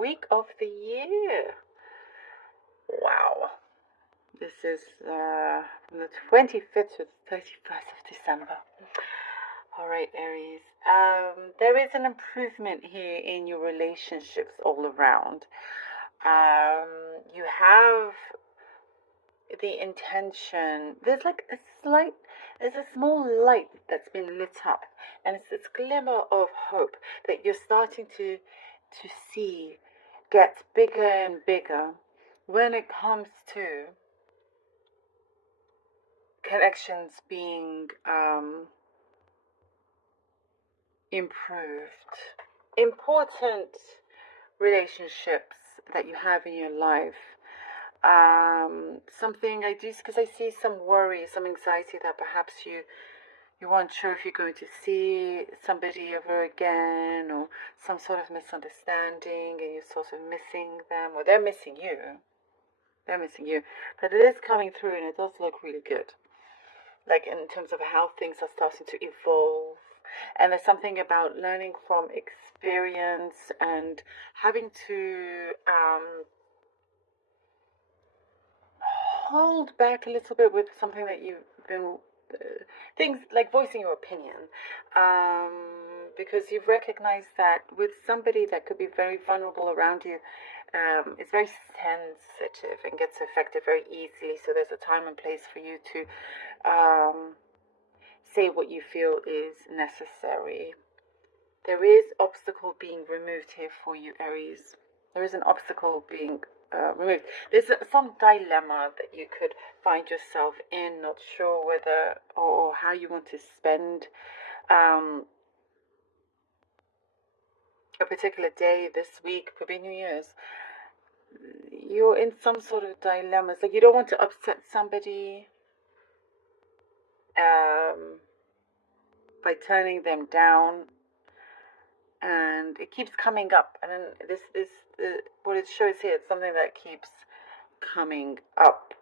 week of the year. Wow. This is from the 25th to the 31st of December. All right, Aries. There is an improvement here in your relationships all around. You have the intention. There's like there's a small light that's been lit up, and it's this glimmer of hope that you're starting to see get bigger and bigger when it comes to connections being improved. Important relationships that you have in your life. Something I do, because I see some worry, some anxiety that perhaps you aren't sure if you're going to see somebody ever again, or some sort of misunderstanding, and you're sort of missing them, or they're missing you. They're missing you. But it is coming through, and it does look really good. Like in terms of how things are starting to evolve. And there's something about learning from experience and having to hold back a little bit with something that you've been things like voicing your opinion, because you've recognized that with somebody that could be very vulnerable around you, it's very sensitive and gets affected very easily. So there's a time and place for you to say what you feel is necessary. There is obstacle being removed here for you, Aries. There is an obstacle being removed. There's some dilemma that you could find yourself in, not sure whether or how you want to spend a particular day this week. Could be New Year's. You're in some sort of dilemma. It's like you don't want to upset somebody by turning them down, and it keeps coming up. And then this what it shows here, it's something that keeps coming up,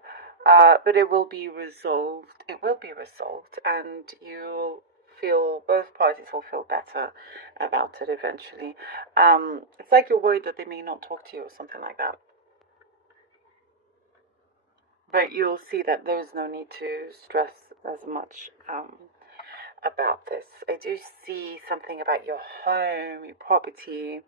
but it will be resolved. It will be resolved, and you'll feel, both parties will feel better about it eventually. It's like you're worried that they may not talk to you or something like that, but you'll see that there's no need to stress as much about this. I do see something about your home, your property.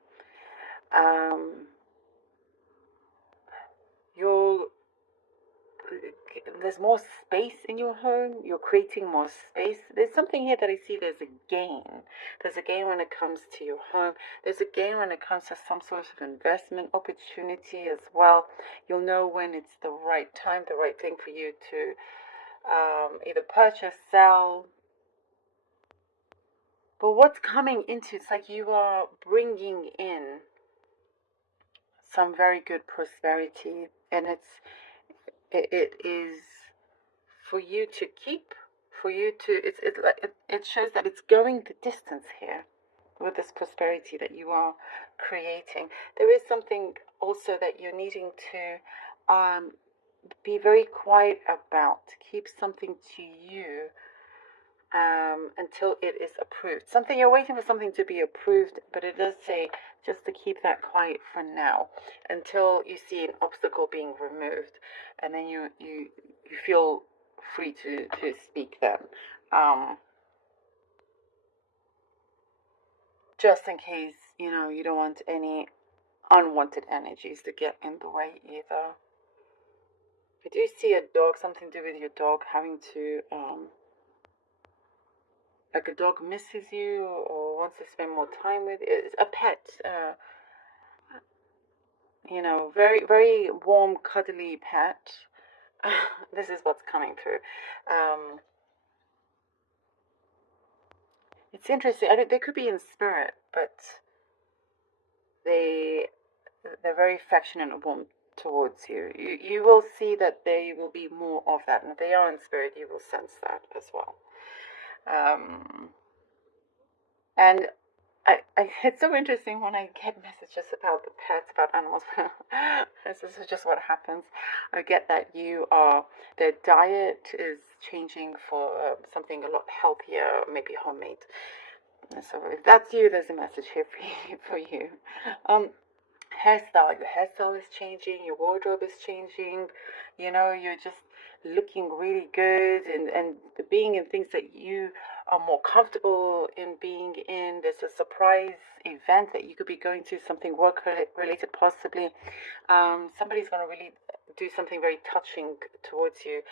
There's more space in your home. You're creating more space. There's something here that I see. There's a gain. There's a gain when it comes to your home. There's a gain when it comes to some sort of investment opportunity as well. You'll know when it's the right time, the right thing for you to either purchase, sell. But what's coming into, it's like you are bringing in some very good prosperity, and it is for you to keep, for you to, it shows that it's going the distance here with this prosperity that you are creating. There is something also that you're needing to be very quiet about, to keep something to you until it is approved. Something, you're waiting for something to be approved, but it does say just to keep that quiet for now until you see an obstacle being removed, and then you feel free to speak then. Just in case, you don't want any unwanted energies to get in the way either. I do see a dog, something to do with your dog having to like a dog misses you or wants to spend more time with you. It's a pet, very, very warm, cuddly pet. This is what's coming through. It's interesting. They could be in spirit, but they're very affectionate and warm towards you. You will see that there will be more of that, and if they are in spirit, you will sense that as well. And it's so interesting when I get messages about the pets, about animals. This is just what happens. I get that their diet is changing for something a lot healthier, maybe homemade. So if that's you, there's a message here for you. hairstyle. Your hairstyle is changing, your wardrobe is changing, you know, you're just looking really good, and being in things that you are more comfortable in being in. There's a surprise event that you could be going to, something work related possibly. Somebody's going to really do something very touching towards you,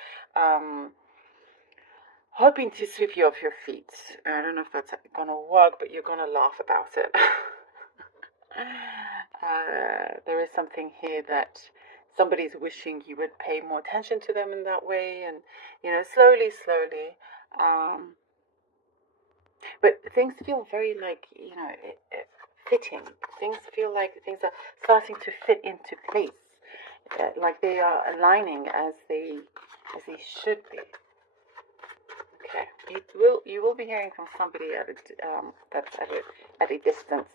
hoping to sweep you off your feet. I don't know if that's going to work, but you're going to laugh about it. There is something here that somebody's wishing you would pay more attention to them in that way, and you know, slowly, but things feel very like, you know, fitting. Things feel like things are starting to fit into place, like they are aligning as they should be. Okay, you will be hearing from somebody that's at a distance.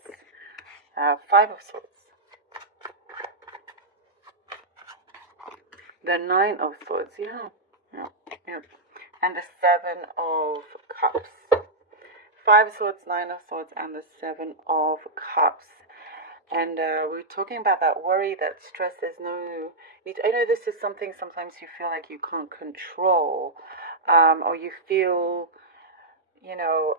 Five of Swords. The Nine of Swords, yeah. And the Seven of Cups. Five of Swords, Nine of Swords, and the Seven of Cups. And we're talking about that worry, that stress. There's no need. I know this is something sometimes you feel like you can't control, or you feel, you know,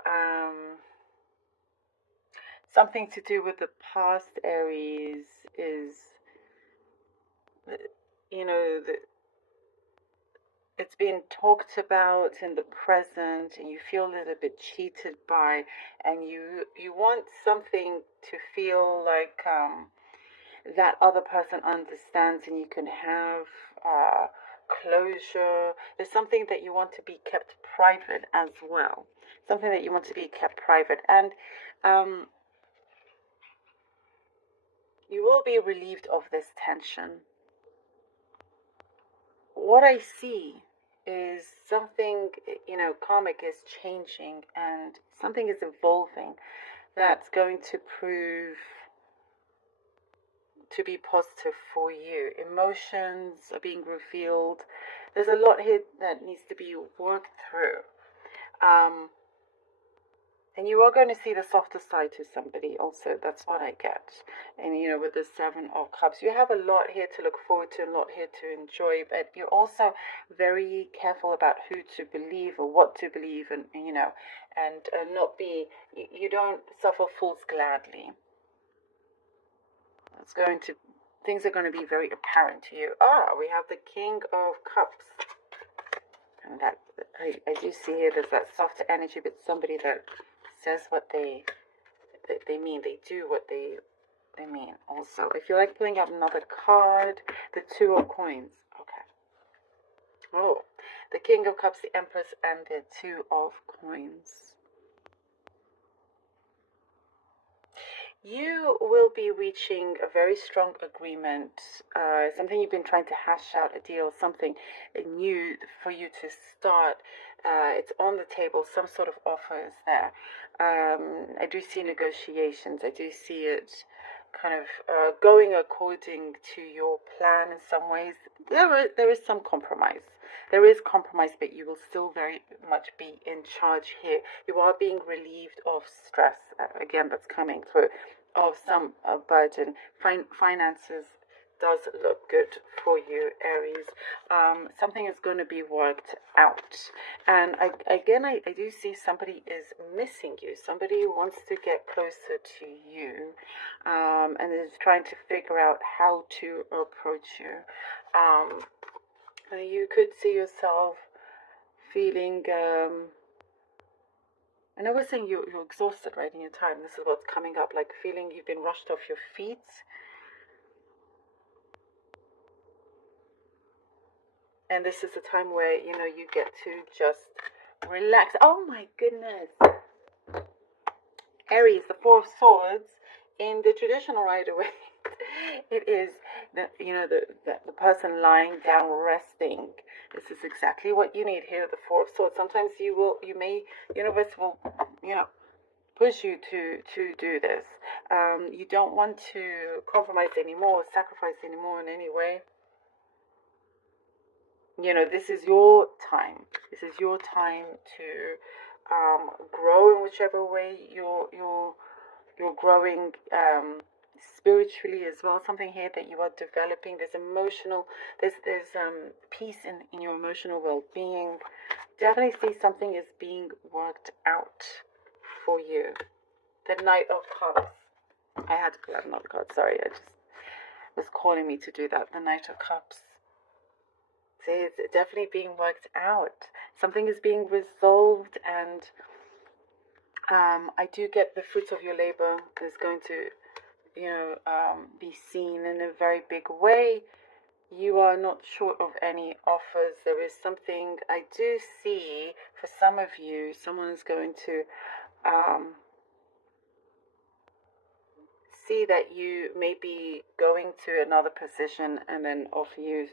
something to do with the past, Aries, is, you know, it's being talked about in the present, and you feel a little bit cheated by, and you want something to feel like that other person understands, and you can have closure. There's something that you want to be kept private as well. Something that you want to be kept private, and you will be relieved of this tension. What I see is something, you know, karmic is changing, and something is evolving that's going to prove to be positive for you. Emotions are being revealed. There's a lot here that needs to be worked through. And you are going to see the softer side to somebody also. That's what I get. And, you know, with the Seven of Cups, you have a lot here to look forward to, a lot here to enjoy. But you're also very careful about who to believe or what to believe. And you know, and not be, you don't suffer fools gladly. It's going to, things are going to be very apparent to you. We have the King of Cups. And that, I do see here there's that softer energy, but somebody that says what they mean. They do what they mean. Also, I feel like pulling out another card. The Two of Coins. Okay. Oh, the King of Cups, the Empress, and the Two of Coins. You will be reaching a very strong agreement, something you've been trying to hash out, a deal, something new for you to start. It's on the table, some sort of offer is there. I do see negotiations. I do see it kind of going according to your plan in some ways. There is some compromise. There is compromise, but you will still very much be in charge here. You are being relieved of stress. Again, that's coming through, of some burden. Finances does look good for you, Aries. Something is going to be worked out. And I do see somebody is missing you. Somebody wants to get closer to you, and is trying to figure out how to approach you. You could see yourself feeling, and I was saying you're exhausted, right, in your time. This is what's coming up, like feeling you've been rushed off your feet. And this is a time where, you know, you get to just relax. Oh my goodness. Aries, the Four of Swords, in the traditional Rider-Waite, it is the person lying down resting. This is exactly what you need here, the Four of Swords. Sometimes universe will, you know, push you to do this. You don't want to compromise anymore, sacrifice anymore in any way. You know, this is your time. This is your time to grow in whichever way you're growing. spiritually as well, something here that you are developing. There's emotional, there's peace in your emotional well-being. Definitely see something is being worked out for you. The Knight of Cups. I had to pull out another card, sorry, I just was calling me to do that. The Knight of Cups. See, it's definitely being worked out. Something is being resolved, and I do get the fruits of your labor is going to, be seen in a very big way. You are not short of any offers. There is something I do see for some of you. Someone is going to see that you may be going to another position and then offer you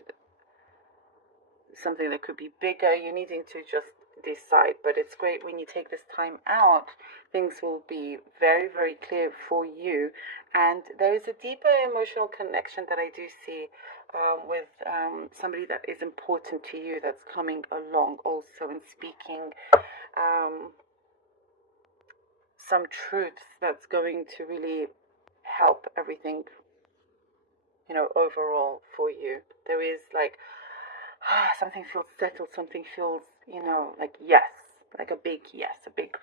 something that could be bigger. You're needing to just decide, but it's great when you take this time out. Things will be very, very clear for you, and there is a deeper emotional connection that I do see with somebody that is important to you, that's coming along also and speaking some truths that's going to really help everything, overall for you. There is like something feels settled, something feels, like yes, like a big yes, a big